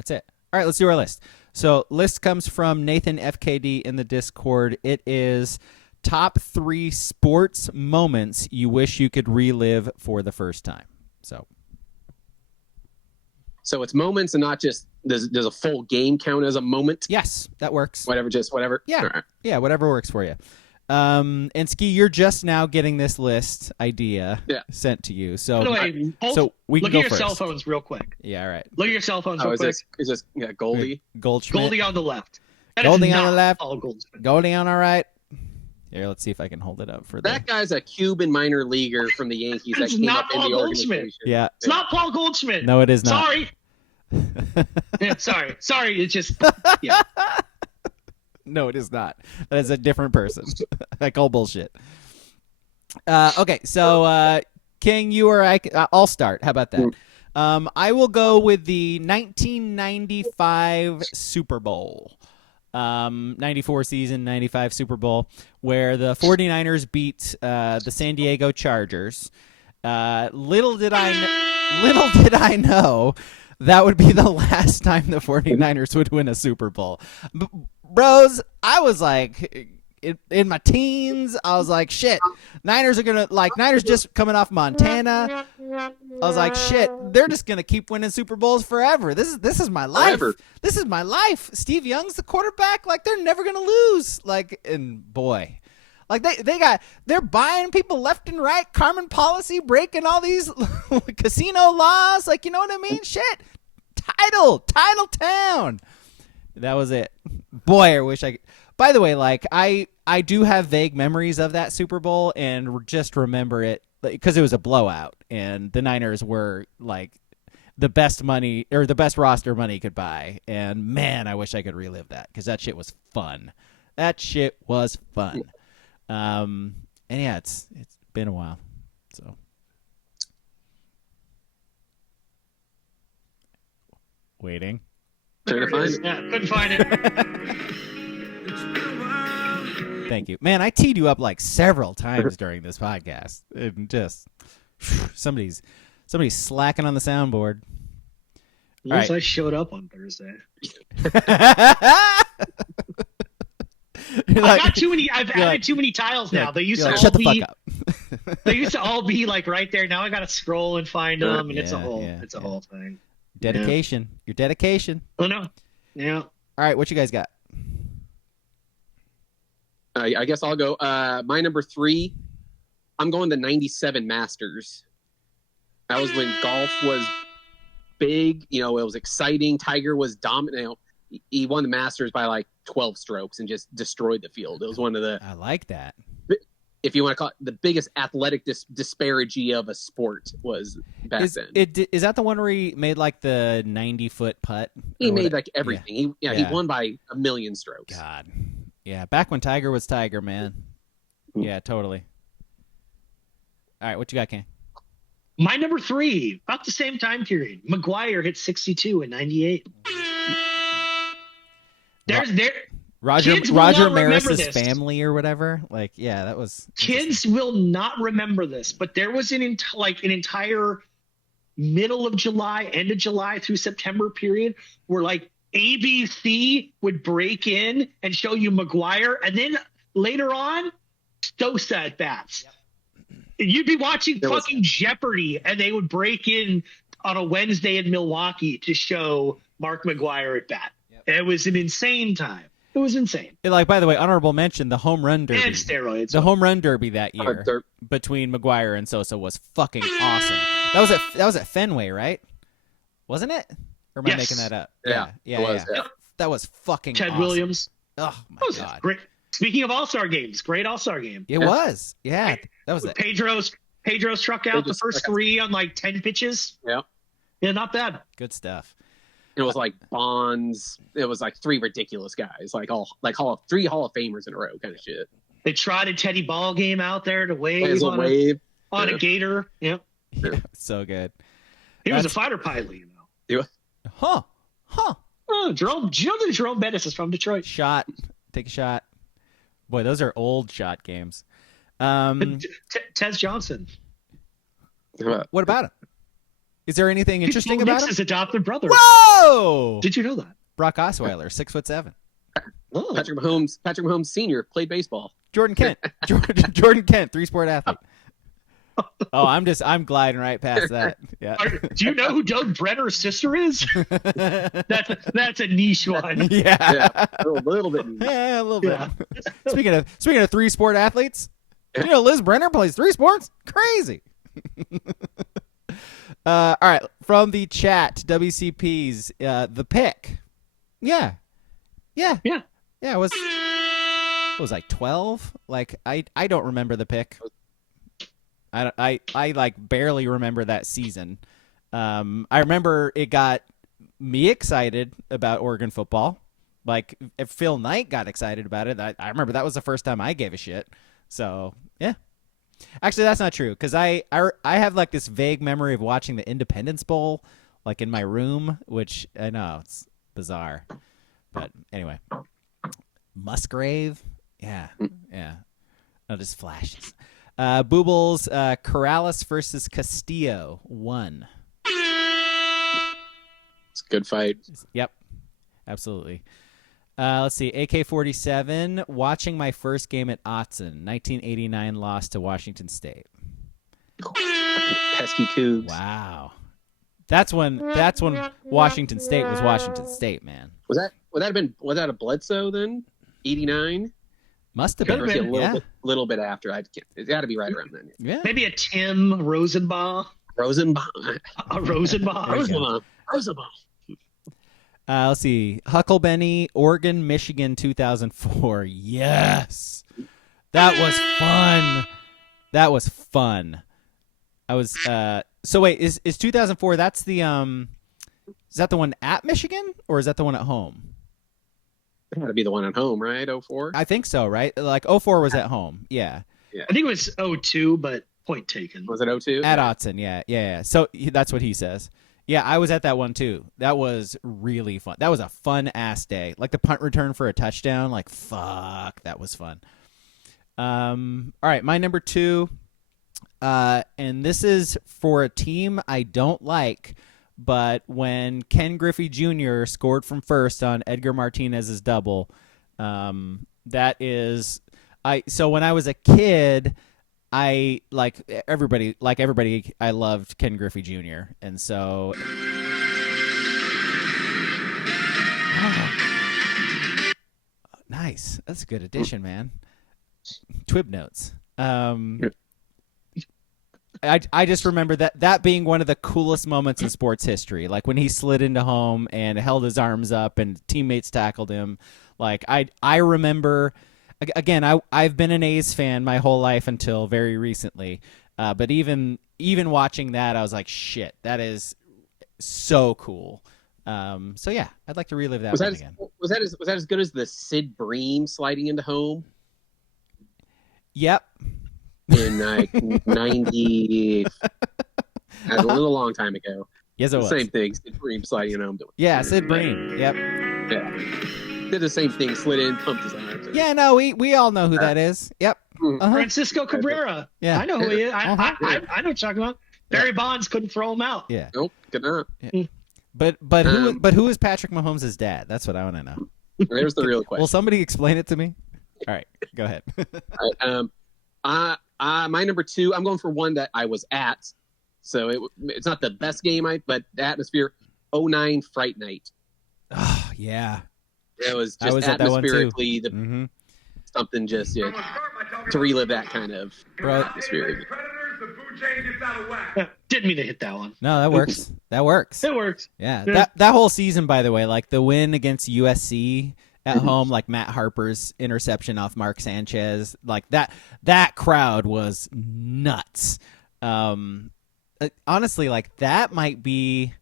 That's it. All right, let's do our list. So list comes from Nathan FKD in the Discord. It is top 3 sports moments you wish you could relive for the first time. So it's moments and not just does a full game count as a moment? Yes, that works. Whatever. Yeah. Right. Yeah, whatever works for you. And Ski, you're just now getting this list idea sent to you. So, by the way, so we can look go at your first. cell phones real quick. Yeah, all right. Look at your cell phones real quick. Is this Goldie? Goldschmidt. Goldie on the left. That Goldie is on the not left. Paul Goldschmidt. Goldie on our right. Here, let's see if I can hold it up for That guy's a Cuban minor leaguer from the Yankees that It's came not up in Paul the Goldschmidt. organization. Yeah. It's not Paul Goldschmidt. No, it is not. Sorry. Yeah, sorry. It's just yeah. No, it is not. That is a different person. I call bullshit. Okay, so King, you or I? I'll start. How about that? I will go with the 1995 Super Bowl. 94 season, 95 Super Bowl, where the 49ers beat the San Diego Chargers. Little did I know that would be the last time the 49ers would win a Super Bowl. Bros, I was like, in my teens, I was like, shit, Niners just coming off Montana. I was like, shit, they're just gonna keep winning Super Bowls forever. This is my life. Forever. This is my life. Steve Young's the quarterback. Like, they're never gonna lose. Like, and boy, like they're buying people left and right. Carmen policy breaking all these casino laws. Like, you know what I mean? Shit, title town. That was it. Boy, I wish I could. By the way, like I do have vague memories of that Super Bowl and just remember it because it was a blowout and the Niners were like the best money or the best roster money could buy. And man, I wish I could relive that because that shit was fun. And yeah, it's been a while. So waiting. Couldn't find it. Thank you, man. I teed you up like several times during this podcast. And just somebody's slacking on the soundboard. Yes, right. I showed up on Thursday. I've added too many tiles now. They used to shut the fuck up. They used to all be like right there. Now I got to scroll and find them, and it's a whole thing. Dedication. Yeah. Your dedication. Oh no. Yeah. All right, what you guys got? I guess I'll go. My number 3, I'm going the 97 Masters. That was when golf was big. You know, it was exciting. Tiger was dominant. You know, he won the Masters by like 12 strokes and just destroyed the field. It was one of the. I like that. If you want to call it the biggest athletic disparity of a sport was back then. Is that the one where he made like the 90-foot putt? He made like everything. Yeah. He won by a million strokes. God. Yeah, back when Tiger was Tiger, man. Yeah, totally. All right, what you got, Ken? My number 3, about the same time period. McGuire hit 62 in 98. Roger Maris's family or whatever. Like, yeah, that was. Kids will not remember this, but there was an entire middle of July, end of July through September period where like ABC would break in and show you McGuire, and then later on, Sosa at bats. Yep. You'd be watching Jeopardy, and they would break in on a Wednesday in Milwaukee to show Mark McGuire at bat. Yep. It was an insane time. It was insane. Like, by the way, honorable mention, the home run derby. And steroids. The home run derby that year between McGuire and Sosa was fucking awesome. That was at Fenway, right? Wasn't it? Or am I making that up? Yeah. That was fucking Ted awesome. Williams. Oh, my God. Great. Speaking of all-star games, great all-star game. It was. Yeah, that was it. Pedro struck out the first 3 on like 10 pitches. Yeah. Yeah, not bad. Good stuff. It was like Bonds. It was like 3 ridiculous guys, like 3 Hall of Famers in a row, kind of shit. They trotted Teddy Ballgame out there to wave on a gator. Yep. Yeah. So good. He was a fighter pilot, you know. Yeah. Huh. Oh, Jerome Bettis is from Detroit. Take a shot. Boy, those are old shot games. Tez Johnson. What about him? Is there anything interesting Bo about Nix's him? adopted brother. Whoa! Did you know that? Brock Osweiler, 6'7". Oh. Patrick Mahomes Sr. played baseball. Jordan Kent, Jordan Kent, 3-sport athlete. Oh, I'm gliding right past that. Yeah. Do you know who Doug Brenner's sister is? That's a niche one. Yeah. A little bit. Yeah, a little Yeah. bit. Speaking of 3-sport athletes, you know Liz Brenner plays 3 sports? Crazy. All right, from the chat, WCP's the pick. Yeah. It was like 12. Like I don't remember the pick. I like barely remember that season. I remember it got me excited about Oregon football. Like if Phil Knight got excited about it, I remember that was the first time I gave a shit. So yeah. Actually, that's not true because I have like this vague memory of watching the Independence Bowl like in my room, which I know it's bizarre. But anyway, Musgrave, yeah. No, just flashes. Boobles, Corrales versus Castillo, 1. It's a good fight. Yep, absolutely. Let's see, AK-47, watching my first game at Autzen, 1989 loss to Washington State. Pesky Cougs. Wow. That's when Washington State was Washington State, man. Was that a Bledsoe then? 89? Must have Could've been. been. Yeah. Little bit after. It's got to be right around then. Yeah. Maybe a Tim Rosenbaum. Rosenbaum. Rosenbaum. Let's see. Hucklebenny, Oregon, Michigan, 2004. Yes. That was fun. I was so wait, is 2004 that's the is that the one at Michigan or is that the one at home? It had to be the one at home, right? 04? I think so, right? Like 04 was at home. Yeah. I think it was 02, but point taken. Was it 02? At Autzen, yeah. So that's what he says. Yeah, I was at that one too. That was really fun. That was a fun ass day. Like the punt return for a touchdown. Like fuck, that was fun. All right, my number 2, and this is for a team I don't like, but when Ken Griffey Jr. scored from first on Edgar Martinez's double, that is so when I was a kid. I like everybody. I loved Ken Griffey Jr. And so, nice. That's a good addition, man. Twib notes. I just remember that being one of the coolest moments in sports history. Like when he slid into home and held his arms up and teammates tackled him. Like I remember. Again, I've been an A's fan my whole life until very recently, but even watching that, I was like, "Shit, that is so cool." So yeah, I'd like to relive that one again. Was that as good as the Sid Bream sliding into home? Yep. In like 90, a long time ago. Yes, it was. Same thing. Sid Bream sliding into home. Yeah, Sid Bream. Yep. Yeah. Did the same thing, slid in, pumped his arms. Yeah, no, we all know who that is. Yep. Uh-huh. Francisco Cabrera. Yeah. I know who he is. I know what you're talking about. Yeah. Barry Bonds couldn't throw him out. Yeah. Nope, good enough. Yeah. But who is Patrick Mahomes' dad? That's what I want to know. There's the real question. Will somebody explain it to me? All right, go ahead. All right, my number 2, I'm going for one that I was at. So it's not the best game, but the atmosphere, 09 Fright Night. Oh, yeah. It was I just was at that one, too. atmospherically something just to relive that kind of atmosphere. Didn't mean to hit that one. No, that works. That works. It works. Yeah. That whole season, by the way, like the win against USC at home, like Matt Harper's interception off Mark Sanchez, like that crowd was nuts. Honestly, like that might be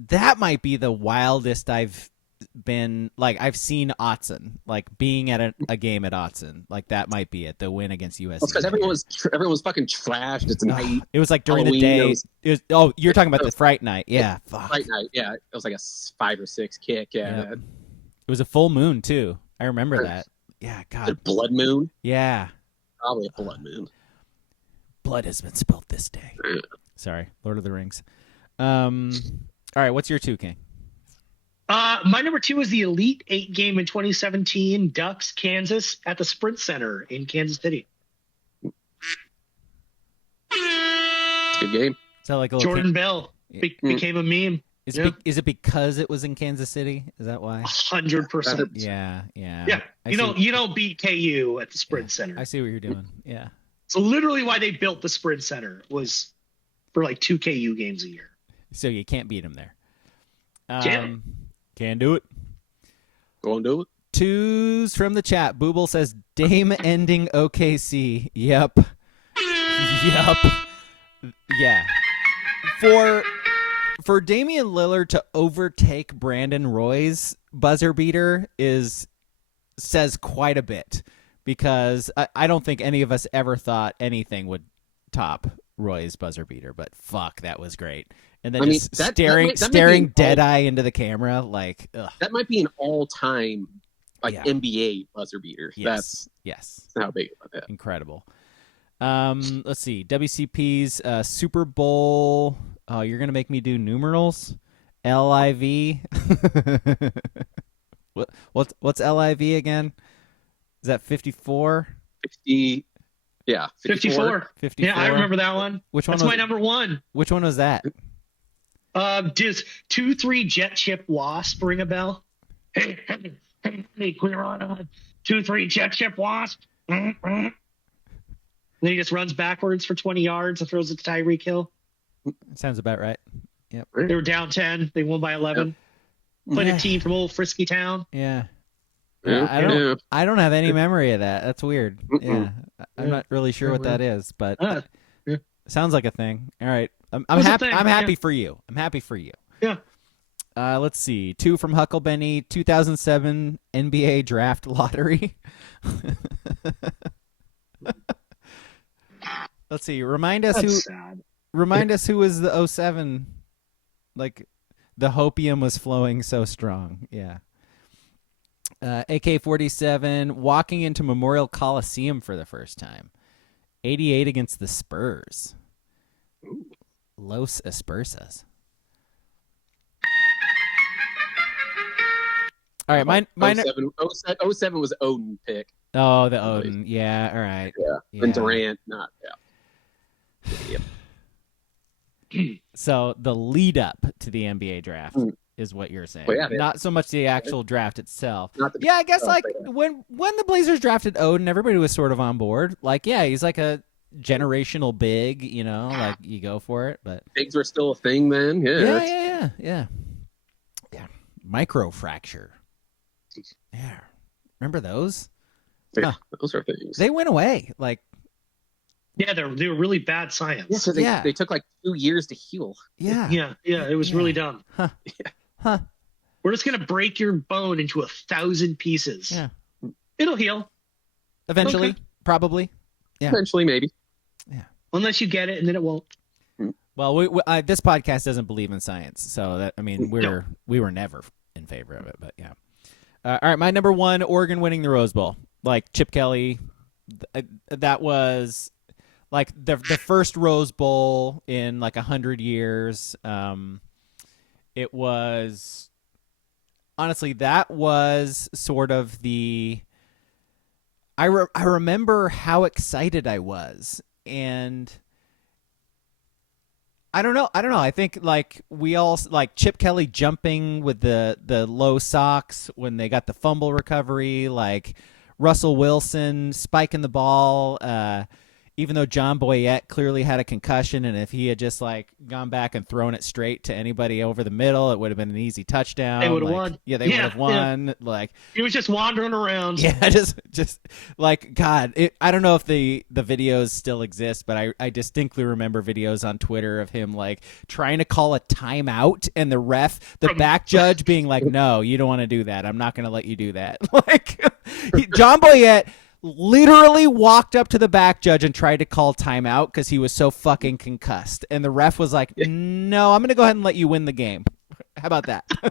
the wildest I've been. Like I've seen Autzen, like being at a game at Autzen, like that might be it. The win against USC. Because everyone was fucking trashed. It's night. It was like during Halloween, the day. You're talking about the Fright Night. Yeah. Fuck. Fright Night. Yeah, it was like a 5 or 6 kick. Yeah. Yep. It was a full moon too. I remember that. Yeah. God. The blood moon. Yeah. Probably a blood moon. Blood has been spilled this day. Sorry, Lord of the Rings. All right, what's your 2, King? My number 2 is the Elite 8 game in 2017, Ducks, Kansas, at the Sprint Center in Kansas City. Good game. Is that like a Jordan Bell became a meme. Is it because it was in Kansas City? Is that why? 100%. Yeah. Yeah. You don't beat KU at the Sprint Center. I see what you're doing. Yeah. So literally why they built the Sprint Center was for like 2 KU games a year. So you can't beat him there. Can do it. Go and do it. 2s from the chat. Booble says Dame ending OKC. Yep. Yeah. For Damian Lillard to overtake Brandon Roy's buzzer beater says quite a bit, because I don't think any of us ever thought anything would top Roy's buzzer beater, but fuck, that was great. And then staring dead-eye into the camera, like, ugh. That might be an all-time NBA buzzer beater. Yes. That's how big about that. Incredible. Let's see. WCP's Super Bowl. Oh, you're gonna make me do numerals. LIV. What's LIV again? Is that 54? 50. Yeah, 54. 54. Yeah, I remember that one. Which one? That's my number 1. Which one was that? Does 2-3 jet ship wasp ring a bell? Hey, clear on 2-3 jet ship wasp. Then he just runs backwards for 20 yards and throws it to Tyreek Hill. Sounds about right. Yep. They were down 10. They won by 11. Yep. Played a team from old Frisky Town. Yeah. I don't have any memory of that. That's weird. Yeah. I'm not really sure what that is, but sounds like a thing. All right. I'm happy. I'm happy for you. I'm happy for you. Yeah. Let's see. 2 from Hucklebenny. 2007 NBA draft lottery. Let's see. Remind us who was the 07. Like, the hopium was flowing so strong. Yeah. AK-47 walking into Memorial Coliseum for the first time. 88 against the Spurs. Los Aspersas. All right, mine. 07 was Odin pick. Oh, the Odin. Yeah, all right. Yeah. And Durant, not. Yeah. So the lead up to the NBA draft is what you're saying. Well, yeah, not so much the actual draft itself. I guess when the Blazers drafted Odin, everybody was sort of on board. Like, yeah, he's like a generational big, like you go for it. But bigs were still a thing then. Yeah. Microfracture. Yeah. Remember those? Yeah, those are things. They went away. Like, yeah, they were really bad science. Yeah, so they took like 2 years to heal. Yeah. It was really dumb. Huh. We're just gonna break your bone into 1,000 pieces. Yeah. It'll heal. Eventually, probably. Yeah. Eventually, maybe. Yeah. Unless you get it, and then it won't. Well, this podcast doesn't believe in science, so that we were never in favor of it. But yeah. All right, my number 1, Oregon winning the Rose Bowl. Like Chip Kelly, that was like the first Rose Bowl in like 100 years. It was honestly, that was sort of the. I remember how excited I was, and I don't know. I think like we all like Chip Kelly jumping with the low socks when they got the fumble recovery, like Russell Wilson spiking the ball, even though John Boyette clearly had a concussion, and if he had just like gone back and thrown it straight to anybody over the middle, it would have been an easy touchdown. They would have won. Yeah, they would have won. Yeah. Like he was just wandering around. Yeah, just like God. I don't know if the videos still exist, but I distinctly remember videos on Twitter of him like trying to call a timeout, and the back judge being like, "No, you don't want to do that. I'm not going to let you do that." Like John Boyette literally walked up to the back judge and tried to call timeout because he was so fucking concussed. And the ref was like, no, I'm going to go ahead and let you win the game. How about that? I'm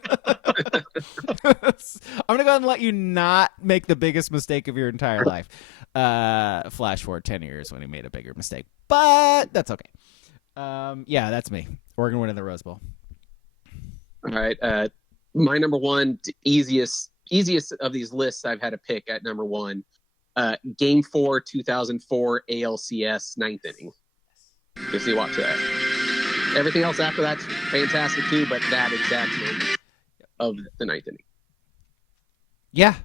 going to go ahead and let you not make the biggest mistake of your entire life. Flash forward 10 years when he made a bigger mistake. But that's okay. Yeah, that's me. Oregon winning the Rose Bowl. All right. My number one, easiest of these lists I've had to pick at number one. Game 4, 2004 ALCS 9th inning. Just you watch that. Everything else after that's fantastic too, but that exact moment of the 9th inning. Yeah.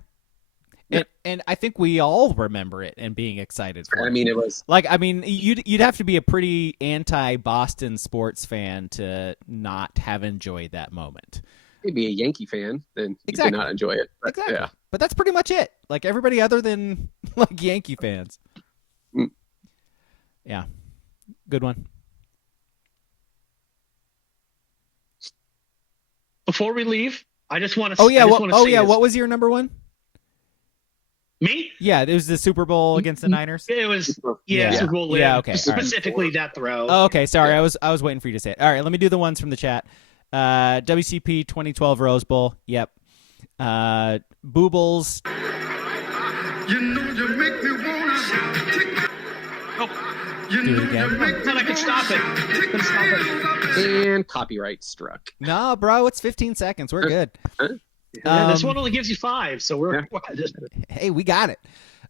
And I think we all remember it and being excited for it. I mean, it was you'd have to be a pretty anti-Boston sports fan to not have enjoyed that moment. Maybe a Yankee fan, then you Exactly. did not enjoy it. But, Exactly. Yeah. But that's pretty much it. Like everybody other than like Yankee fans. Mm. Yeah. Good one. Before we leave, I just want to. What was your number one? Me? Yeah, it was the Super Bowl against the Niners. It was Yeah. Super Bowl win. Yeah, okay, all right. Specifically that throw. Oh, okay, sorry. I was waiting for you to say it. All right, let me do the ones from the chat. WCP 2012 Rose Bowl. Yep. Boobles. You know you make me wanna. Do it again. Then I could stop it. And copyright struck. No, bro, it's 15 seconds. We're good. This one only gives you 5, so we're Hey, we got it.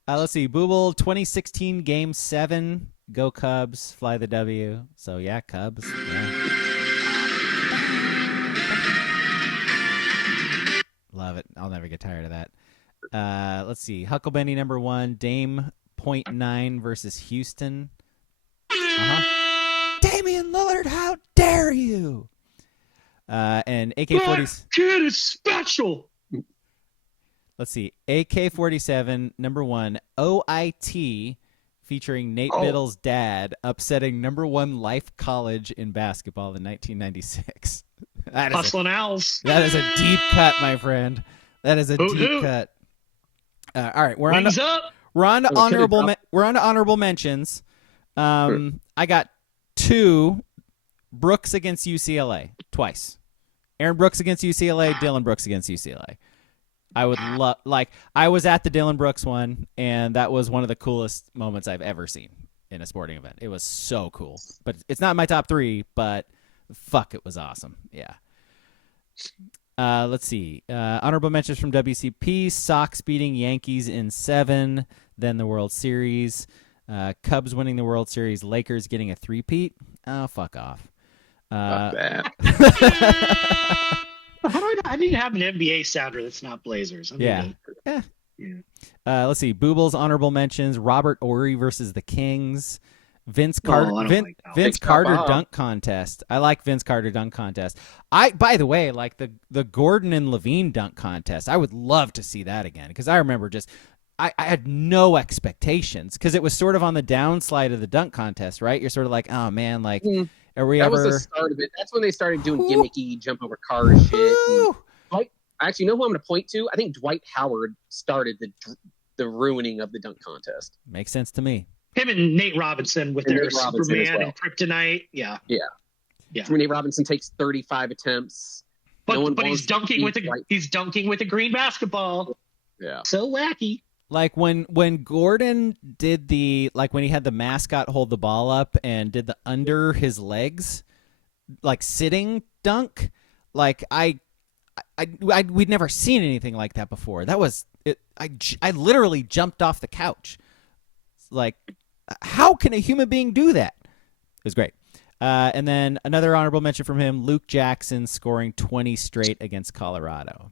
Let's see. Booble 2016 Game 7. Go Cubs. Fly the W. So, yeah, Cubs. Yeah. Love it. I'll never get tired of that. Let's see. Hucklebenny number 1. Dame 0.9 versus Houston. Damian Lillard, how dare you? And AK-40. Kid is special. Let's see. AK-47 number 1. OIT featuring Nate Biddle's dad upsetting number 1 Life College in basketball in 1996. Hustlin' Owls. That is a deep cut, my friend. That is a deep cut. All right, we're on to honorable mentions. I got 2. Brooks against UCLA twice. Aaron Brooks against UCLA, Dylan Brooks against UCLA. I would love, I was at the Dylan Brooks one, and that was one of the coolest moments I've ever seen in a sporting event. It was so cool. But it's not my top 3, but fuck, it was awesome. Yeah. Let's see. Honorable mentions from WCP: Sox beating Yankees in 7, then the World Series. Cubs winning the World Series, Lakers getting a 3-peat. Oh, fuck off. Fuck that. I need to have an NBA sounder that's not Blazers. Yeah. Let's see. Booble's honorable mentions: Robert Ory versus the Kings. Vince Carter Vince Carter dunk contest. I like Vince Carter dunk contest. By the way, like the Gordon and Levine dunk contest. I would love to see that again, because I remember I had no expectations, because it was sort of on the downslide of the dunk contest, right? You're sort of like, oh man, like are we That was the start of it. That's when they started doing gimmicky jump over car shit. Actually, you know who I'm going to point to? I think Dwight Howard started the ruining of the dunk contest. Makes sense to me. Him and Nate Robinson with their Superman and Kryptonite. Yeah. Nate Robinson takes 35 attempts. But he's dunking with a green basketball. Yeah. So wacky. Like when Gordon did when he had the mascot hold the ball up and did the under his legs, like sitting dunk, like we'd never seen anything like that before. That was it. I literally jumped off the couch. Like, how can a human being do that? It was great. And then another honorable mention from him: Luke Jackson scoring 20 straight against Colorado.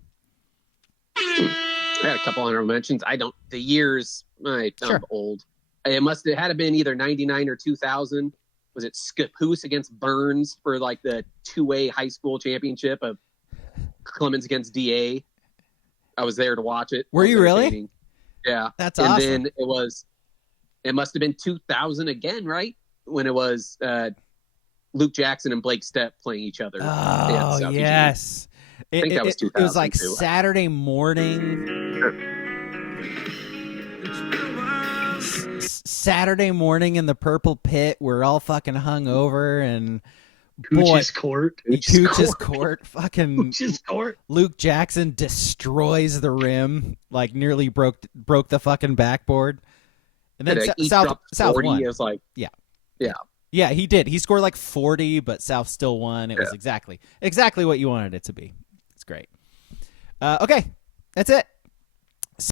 I got a couple honorable mentions. The years, I'm old. It had been either 99 or 2000. Was it Scappoose against Burns for like the 2A high school championship of Clemens against DA? I was there to watch it. Were you really? Yeah. That's awesome. And then it must have been 2000 again, right? When it was Luke Jackson and Blake Stepp playing each other. Oh, yes. I think that was 2000. It was like Saturday morning. Saturday morning in the Purple Pit. We're all fucking hungover and Cooch's Court. Cooch's Court. Fucking Cooch's Court. Luke Jackson destroys the rim, like nearly broke the fucking backboard. And then he South dropped 40. won. It was like, yeah. Yeah, he did. He scored like 40, but South still won. It was exactly what you wanted it to be. It's great. Okay, that's it.